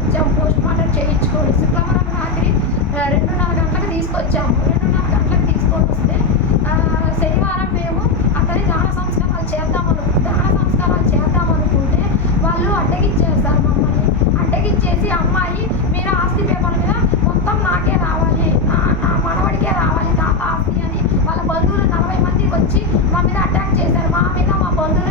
వచ్చాము post mortem చేయించుకోండి శుక్రవారం రాత్రి రెండున్నర గంటలకు తీసుకొచ్చాము. రెండున్నర గంటలకు తీసుకొని వస్తే శనివారం మేము అతని దాన సంస్కారాలు చేద్దామను దాన సంస్కారాలు చేద్దామనుకుంటే వాళ్ళు అడ్డగిచ్చేస్తారు మమ్మల్ని. అడ్డగించేసి అమ్మాయి మీరు ఆస్తి పేపర్ మీద మొత్తం నాకే రావాలి. నా నా మనవడికే రావాలి తాత ఆస్తి అని వాళ్ళ బంధువులు నలభై మందికి వచ్చి మా మీద అటాక్ చేశారు. మా మీద మా బంధువుల